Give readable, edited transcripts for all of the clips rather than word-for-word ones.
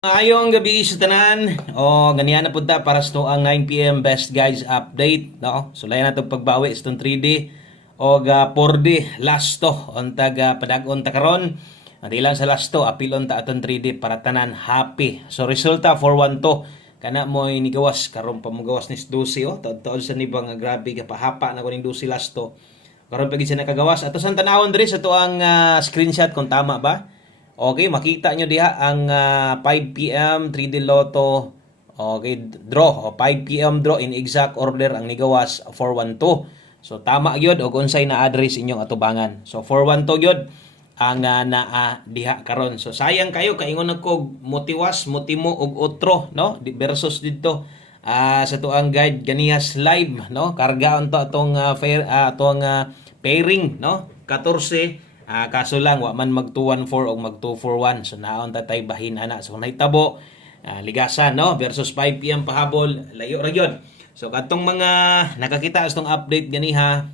Ayong gabi sa tanan. O ganihan na punta para sa ang 9 p.m. Best Guys update, no? So layan nato pagbawi sa 3D o 4D last to untag padag-on ta karon. At ilang sa last to apilon ta aton 3D para tanan happy. So resulta 4-1 to. Kana mo nigawas karon pa mo gawas ni 12 taod sa nibang grabe ka pahapa na kuning 12 last to. Karon pa gid siya nakagawas. Ato sang tanawon diri sa to ang screenshot kung tama ba. Okay, makita nyo diha ang 5 p.m. 3D Lotto. Okay, draw. O 5 p.m. draw in exact order ang nigawas 412. So tama gyud og unsay na address inyong atubangan. So 412 gyud ang naa diha karon. So sayang kayo kay ingon nagko motiwas, motimo og otro, no? Versus dito sa tuang guide ganihas live, no? Kargaon to atong pairing, no? 14 kaso lang wa man mag 214 o mag 241 so naon tatay bahin ana so nahitabo ligasan no versus 5 p.m. pahabol layo ra gyud. So kadtong mga nakakita sa tong update ganiha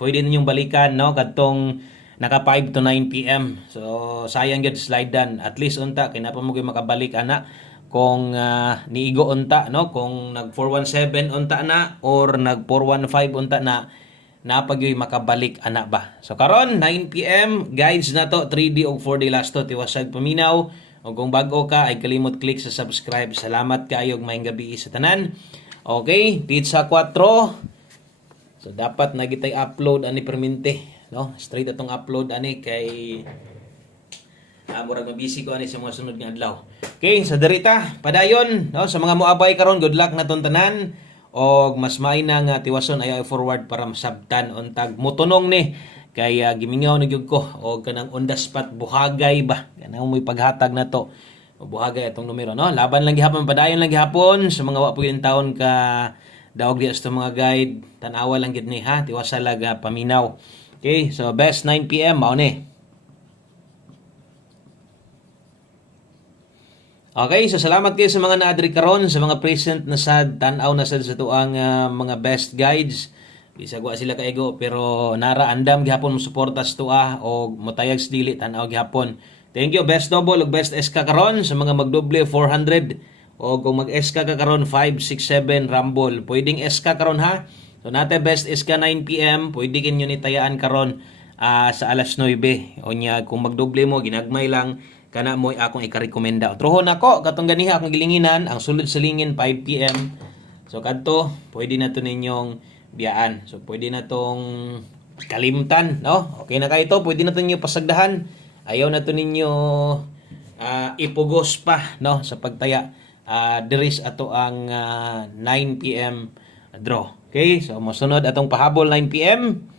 pwede ninyong balikan no kadtong naka 5 to 9 p.m. So sayang gyud slidean at least unta kay napa mo gyud makabalik ana kung niigo unta no kung nag 417 unta na or nag 415 unta na napagyoy makabalik ana ba. So karon 9 p.m. guides na to 3D o 4D last to tiwasag paminaw. O kung bago ka ay kalimot click sa subscribe. Salamat kaayo maayong gabi sa tanan. Okay, pizza 4. So dapat na gitay upload ani permente, no? Straight atong upload ani kay murag mabisi ko ani sa mga sunod nga adlaw. Okay, sa derita padayon, no? Sa mga moabay karon good luck na tanan. O mas maina nga tiwason ay forward para masabtan untag mutunong ni kay gimingaw na gyud ko o kanang on the spot buhagay ba kanang may paghatag na to buhagay atong numero no laban lang gihapon padayon lang gihapon sa mga wa pugin taon ka daog di sa mga guide tan-awa lang gid ni ha tiwasa laga paminaw. Okay, so best 9 p.m. mao ni. Okay, so salamat kayo sa mga naadri karon sa mga present na sad tan-aw na sad sa tuang mga best guides. Bisag wa sila kaigo pero nara andam gihapon mo suporta sa tua o motayag sa dili tan-aw gihapon. Thank you best double ug best SK karon sa mga magdoble 400 o kung mag SK ka karon 5 6 7 rumble. Pwedeng SK karon ha. So nate best SK 9 p.m. pwede kinyo ni tayaan karon sa alas 9. O nya kung magdoble mo ginagmay lang kana mo akong ikarekomenda. Trohon ako katong ganiha akong gilinginan ang sulod sa lingin 5 p.m. So kadto pwede na to ninyong biyaan. So pwede na tong kalimtan, no? Okay na kayo to, pwede na to ninyo pasagdahan. Ayaw na to ninyo ipugos pa, no? Sa pagtaya diris ato ang 9 p.m. draw. Okay? So mosunod atong pahabol 9 p.m.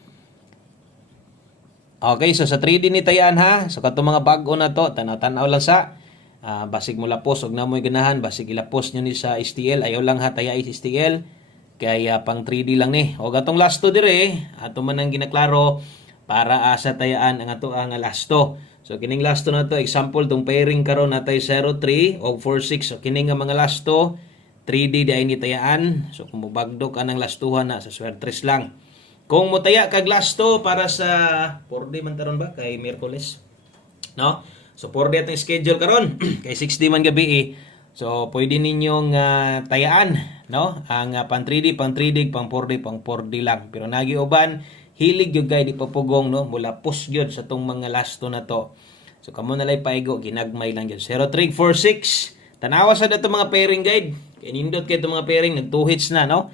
Okay, so sa 3D ni tayan ha. So katong mga bag-o na to, tanaw-tanaw lang sa basig mo lapos og namoy ganahan, basig ilapos nyo ni sa STL, ayaw lang ha taya is STL. Kaya pang 3D lang ni. O gatong last to dire, ato man ang ginaklaro para sa tayaan ang ato ang last to. So kining last to na to, example tong pairing karon natay 03 o 46. So kining nga mga last to 3D di ay ni tayaan. So kung mobagdok anang lastuhan na sa swertres lang. Kung mutaya kag last to para sa 4D man karon ba kay Miyerkules. No? So 4D atong schedule karon kay 6D man gabi. So pwede ninyong tayaan, no? Ang pang 3D, pang 3D, pang 4D, pang 4D lang. Pero nagiuban hilig gyud kay di papugong no mula push gyud sa tong mga last to na to. So kamo na lay paigo ginagmay lang gyud. 0346 tanawa sa dato mga pairing guide. Kay nindot kay mga pairing nag 2 hits na no.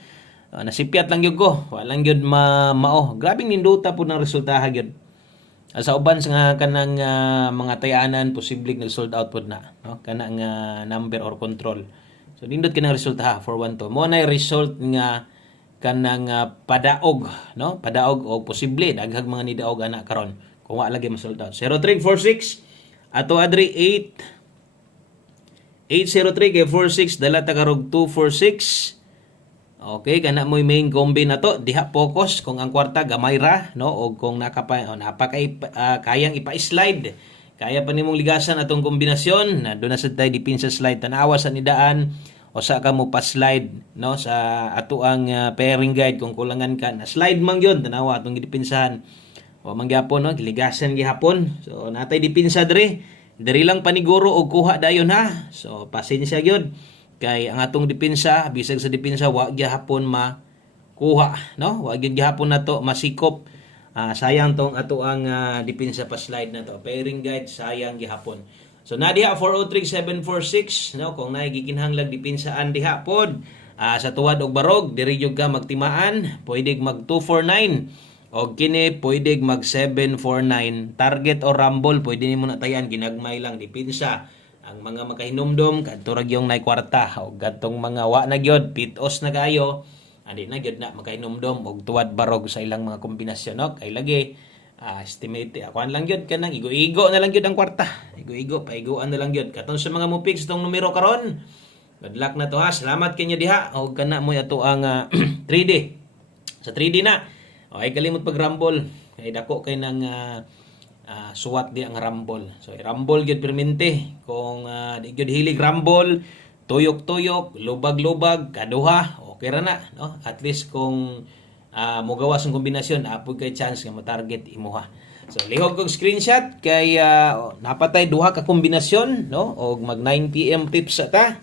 Nasipiat lang gyud ko. Walang gyud mao. Grabing ninduta po ng resultaha gyud. Sa uban sa kanang mga tayanan posibleng nag-sold out pod na, no? Kanang number or control. So nindot kinang resulta for 1 to. Mo na result nga kanang padaog, no? Padaog o posible daghag mga nidaog ana karon. Kung wa lagi ma-sold out. 0346 ato adri 803 kay 46 dala ta karog 246. Okay, kana mo main combi na to, diha focus kung ang kwarta gamay ra, no? O kung napakay kayang ipa-slide. Kaya pa nimong ligasan atong kombinasyon, na do na sad tay dipin sa slide tanawa sa nidaan o sa ka mo pa-slide, no? Sa ato ang pairing guide kung kulangan ka na slide man gyud tanawa atong gidipinsahan. O mangyapon no, giligasan gihapon. So natay dipinsa diri Diri lang paniguro og kuha dayon ha. So pasensya gyud kay ang atong depensa bisag sa depensa wa gyapon makuha, no? Wa gyud gyapon nato masikop. Sayang tong ato ang depensa pa slide na to. Pairing guide sayang gyapon. So na diha 403-746, no, kung naay gikinahanglan dipensaan diha pod sa tuwad og barog diri jud ka magtimaan, pwede mag 249 o kini pwede mag 749. Target o rumble pwede nimo natayan ginagmay lang depensa. Ang mga makahinumdom kadto ra gyung nay kwarta o gadtong mga wa na gyud pitos na kayo andi na gyud na makahinumdom og tuwad barog sa ilang mga kombinasyon, no? Kay lagi estimate akuan lang gyud kanang igo-igo na lang gyud ang kwarta. Igo-igo paiguan na lang gyud. Katon sa mga mo fix tong numero karon. Good luck na to ha. Salamat kanya diha og kana mo ato ang 3D. Sa 3D na. Okay, kalimot pag rumble. Kay dako kay nang suwat di ang rumble. So i-rumble gyud permente kung di gyud hilig rumble, tuyok-tuyok, lubag-lubag, kaduha, okay ra na, no? At least kung mogawas ang kombinasyon, apoy kay chance nga ma-target imuha. So lihog kog screenshot kay napatay duha ka kombinasyon, no? Og mag 9 PM tips ta.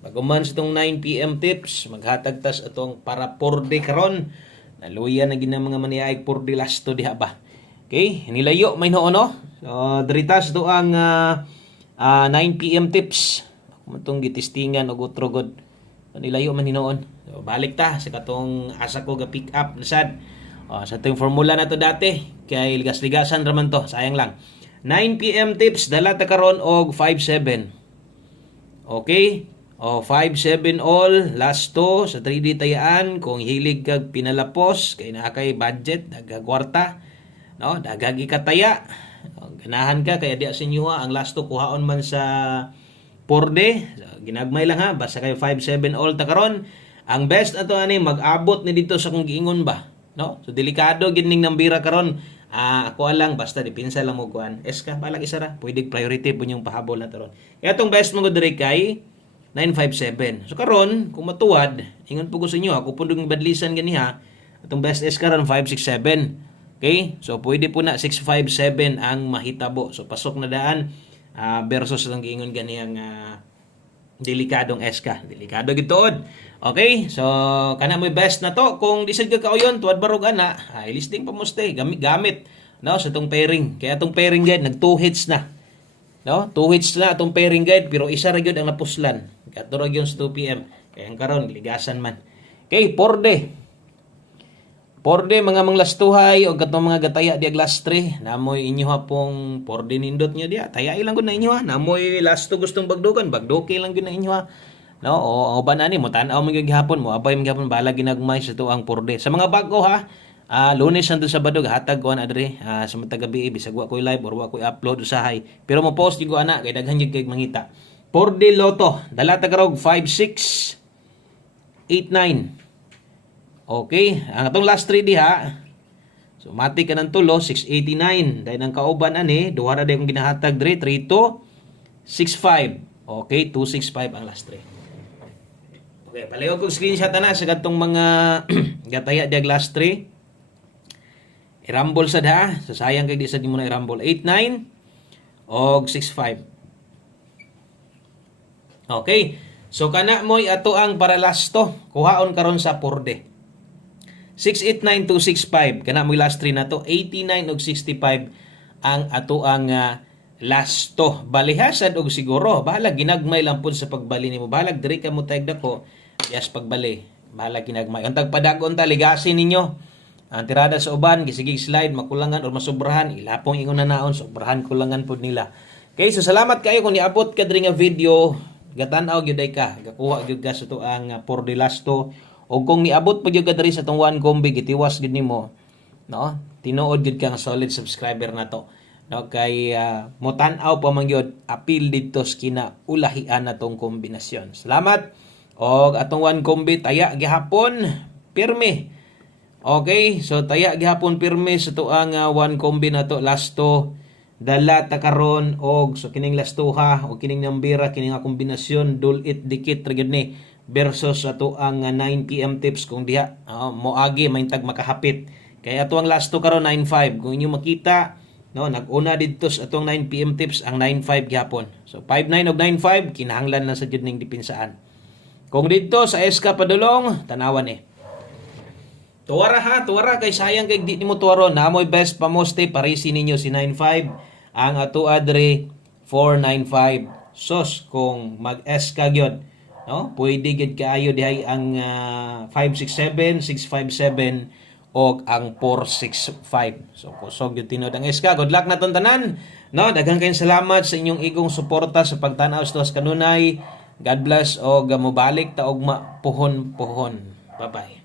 Pag-uman sa itong 9 PM tips, maghatag tas atong para 4D karon. Naluya na gina mga maniaig 4D lasto diha ba. Okay, nilayo may noon, no? So diritas to ang 9 PM tips. Ako matong gitistingan og utro god. Nilayo man hinoon. So balik ta sa katong asa ko ga pick up na sad. Sa itong formula na to dati kay ligas-ligasan raman to, sayang lang. 9 PM tips dala ta karon og 5-7. Okay? 5-7 all, last to sa 3D tayaan. Kung hilig kag pinalapos, kay na kay budget, daga kwarta, no? Dagag ikataya. Ganahan ka, kaya di asin ang last to kuhaon man sa 4D. So, ginagmay lang ha, basta kayo 5-7 all ta karon. Ang best ato ani mag-abot ni dito sa kung giingon ba, no? So delikado gining nambira karon. Ako lang basta dipinsa lang mo kuan. Eska balag isa ra, pwede priority po yung pahabol na taron. Kaya tong best mo diri kay 957. So karon kung matuwad, ingon po ko sa inyo, ako pundong badlisan ganiha. Atong best is karon 567. Okay? So pwede po na 657 ang mahitabo. So pasok na daan versus ang giingon ganiyang delikadong eska. Delikado gituod. Okay? So kana mo best na to. Kung disad ka kauyon tuwad barog ana, listing pa mo stay gamit no sa tong pairing. Kaya tong pairing guide nag 2 hits na. No? 2 hits na atong pairing guide pero isa ra gyud ang napuslan. Katurog yung sa 2 PM. Kaya karon ligasan man. Okay, 4D. 4D mga manglastuhay o katong mga gataya di last 3. Namoy inyo ha pong 4D nindot nyo diya. Tayai lang gud na inyo ha. Namoy last 2 gustong bagdukan. Bagduki lang gud na inyo ha. No, o ang uban ani mo tan-aw man gyud gihapon mo. Abay man gyapon bala ginagmay sa tuang 4D. Sa mga bago ha, Lunes hangtod Sabado hatag ko adre sa matag gabi bisag wa koy live or wa koy upload usahay. Pero mo post gyud ana kay daghan gyud kay mangita. 4D Lotto, dala ta karog 5689. Okay, ang atong last 3D ha. So matik ka ng tulo 689. Dahil ang kauban ani, duha ra day kong ginahatag dre 3265. Okay, 265 ang last 3. Okay, palihog kong screenshot na sa gatong mga gataya diag last 3. I-rumble sad ha. So sayang kay di sad mo na i-rumble 89 og 65. Okay. So kana moy ato ang para last to. Kuhaon karon sa 4D. 689265 kana moy last 3 na to. 89 og 65 ang ato ang last to. Balihasad og siguro bahala ginagmay lang pud sa pagbali nimo. Balag diri ka mo tagda ko. Yes pagbali. Bahala ginagmay. Ang tagpadagon ta ligasin ninyo. Ang tirada sa uban gisigi slide makulangan or masubrahan ilapong ingon na naon sobrahan kulangan pud nila. Okay, so salamat kayo kung niabot ka diri nga video. Gatan-aw gyud ka, gakuha gyud ka sa to ang 4D lasto o kung niabot pa gyud ka diri sa tong 1 combi gitiwas gyud nimo, no? Tinuod gyud ka nga solid subscriber na to. No kay mo tan-aw pa man gyud apil didto sa kinaulahian na tong kombinasyon. Salamat. Og atong 1 combi taya gihapon pirme. Okay, so taya gihapon pirme sa to ang 1 combi na to lasto. Dala ta karon og so kining lastuha o kining nambira kining kombinasyon dulit dikit ra gyud ni versus ato ang 9 PM tips kung diha moagi mahintag makahapit kay ato ang lasto karon 95 kung inyo makita No, nag-una dito sa atong 9 PM tips ang 9-5 gyapon. So 5-9 ug 9-5 kinahanglan lang sa jud ning depinsaan. Kung dito sa SK padulong, tanawan eh. Tuwara kay sayang kay di nimo tuwaro. Namoy best pamoste parisi ninyo si 9-5 ang ato adre 4-9-5. Sos kung mag-SK gyud, no? Pwede gid kaayo dihay ang 5-6-7, 6-5-7 o ang 4-6-5. So kusog yung tinod ang SK. Good luck na tanan. No, daghang kayong salamat sa inyong igong suporta sa pagtanaw sa kanunay. God bless o gamobalik ta og mapuhon-puhon. Bye-bye.